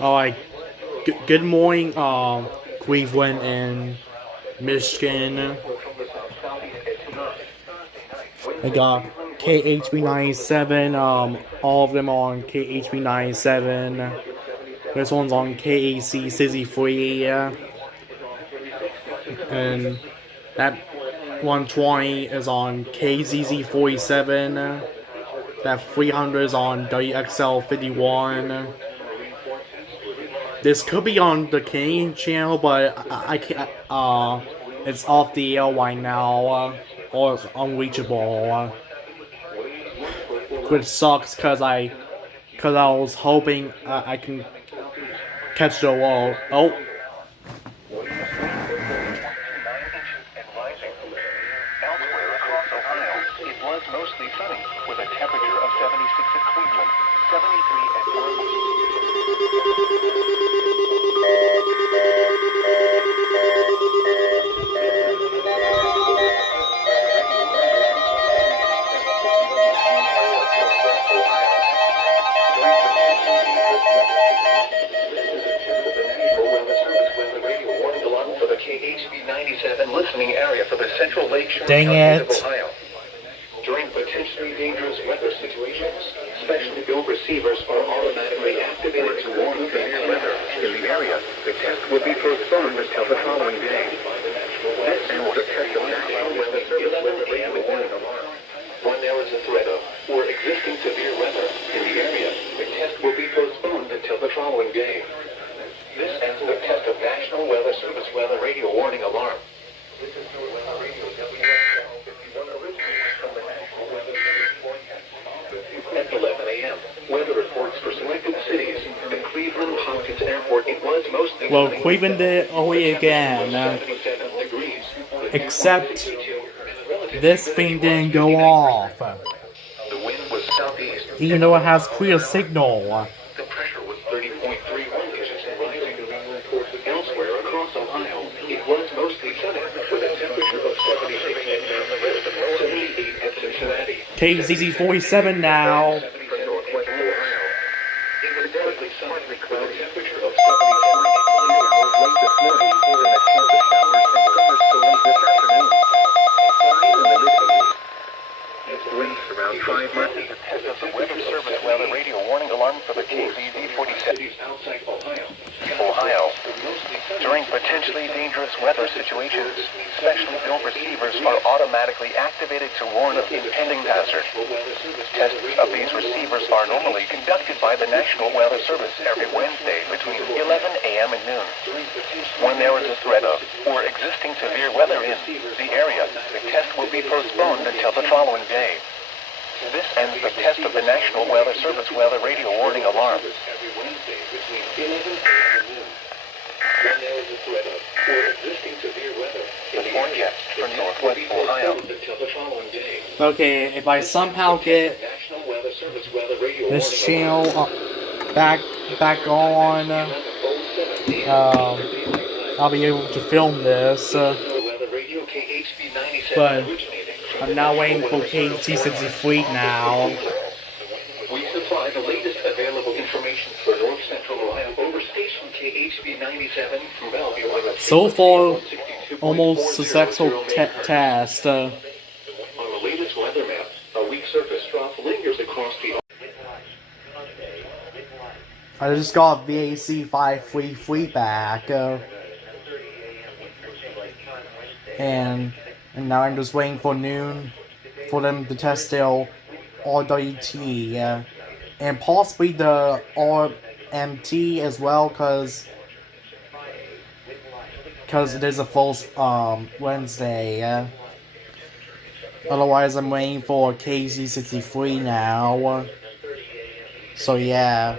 Alright, good morning, Cleveland and Michigan. I got KHB97, all of them on KHB97. This one's on KEC63, and that 120 is on KZZ47. That 300 is on WXL51. This could be on the Canadian channel, but I can't. It's off the air right now, or it's unreachable. Which sucks, cause I was hoping I can catch the low. Oh. It was mostly sunny, with a temperature of 76 at Cleveland, 73 at Columbus. For the KHB97 listening area for the Central Lakeshore Dang of Ohio. During potentially dangerous weather situations, specially built receivers are automatically activated to warn of severe weather in the area. The test will be postponed until the following day. This ends the test of National Weather Service weather radio warning alarm. When there is a threat of or existing severe weather in the area, the test will be postponed until the following day. This ends the test of National Weather Service weather radio warning alarm. This is your weather radio WXL51 originating from the National Weather Service forecast. At 11 a.m., weather reports for selected cities. The Cleveland Hopkins Airport, it was mostly Well, Cleveland did away again. Except this thing didn't go off. The wind was southeast. Even though it has clear signal. The pressure was 30.31 inches and rising. Elsewhere across Ohio, it was mostly sunny with a temperature of 76 at Cincinnati. KZZ47 now. Northwest Ohio. It was partly sunny with a temperature of 74 late this morning, and a chance of showers and thunderstorms this afternoon. Highs in the mid-80s. It's rain around 5 miles. The test of the Weather Service weather radio warning alarm for the KZZ47 outside Ohio. During potentially dangerous weather situations, specially built receivers are automatically activated to warn of impending hazard. Tests of these receivers are normally conducted by the National Weather Service every Wednesday between 11 a.m. and noon. When there is a threat of or existing severe weather in the area, the test will be postponed until the following day. This ends the test of the National Weather Service weather radio warning alarm. Every Wednesday between 11 a.m. and noon. When there is a threat of or existing severe weather in the forecast for Northwest Ohio until the following day. Okay, if I somehow get this channel back on, I'll be able to film this. But I'm now waiting for KHB97 now. We supply the latest available information for North Central Ohio over station KHB97 from Bellevue. So far, almost successful test. On the latest weather map, a weak surface trough lingers across the. I just got VAZ533 back, and now I'm just waiting for noon for them to test their RWT, and possibly the RMT as well, cause it is a full Wednesday. Otherwise, I'm waiting for KZ63 now. So yeah.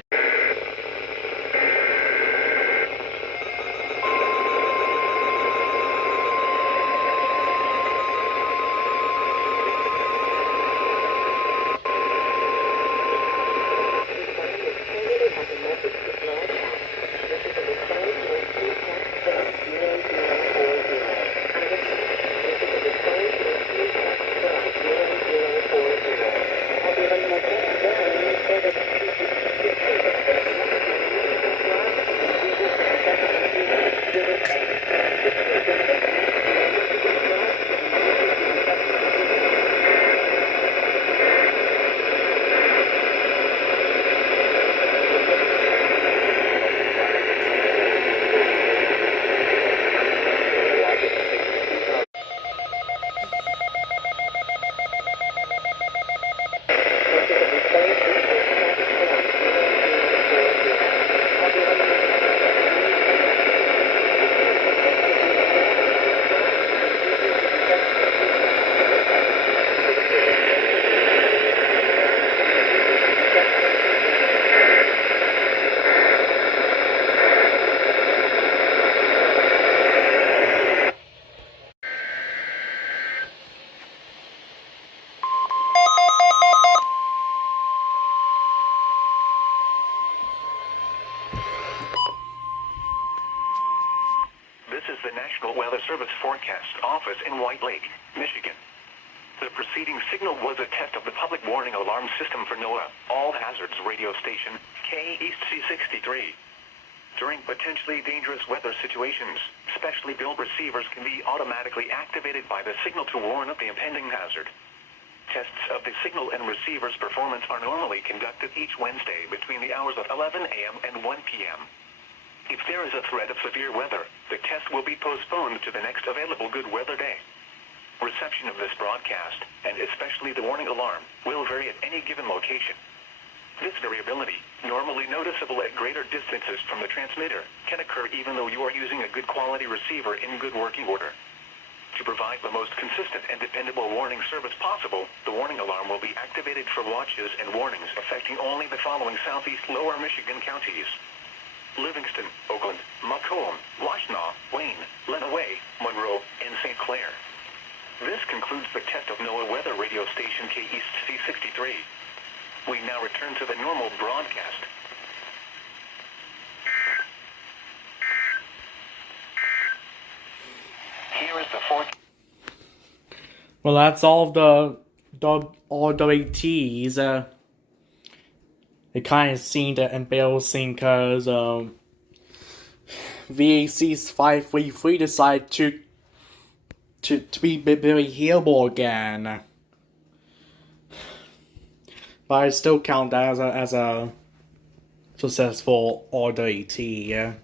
National Weather Service Forecast Office in White Lake, Michigan. The preceding signal was a test of the public warning alarm system for NOAA, All Hazards radio station, KEC63. During potentially dangerous weather situations, specially built receivers can be automatically activated by the signal to warn of the impending hazard. Tests of the signal and receiver's performance are normally conducted each Wednesday between the hours of 11 a.m. and 1 p.m. If there is a threat of severe weather, the test will be postponed to the next available good weather day. Reception of this broadcast, and especially the warning alarm, will vary at any given location. This variability, normally noticeable at greater distances from the transmitter, can occur even though you are using a good quality receiver in good working order. To provide the most consistent and dependable warning service possible, the warning alarm will be activated for watches and warnings affecting only the following southeast lower Michigan counties: Livingston, Oakland, Macomb, Washtenaw, Wayne, Lenawee, Monroe, and St. Clair. This concludes the test of NOAA weather radio station KEC63. We now return to the normal broadcast. Here is the forecast. Well, that's all the RWTs. It kind of seemed embarrassing because VAZ533 decided to be very hearable again. But I still count that as a successful RWT.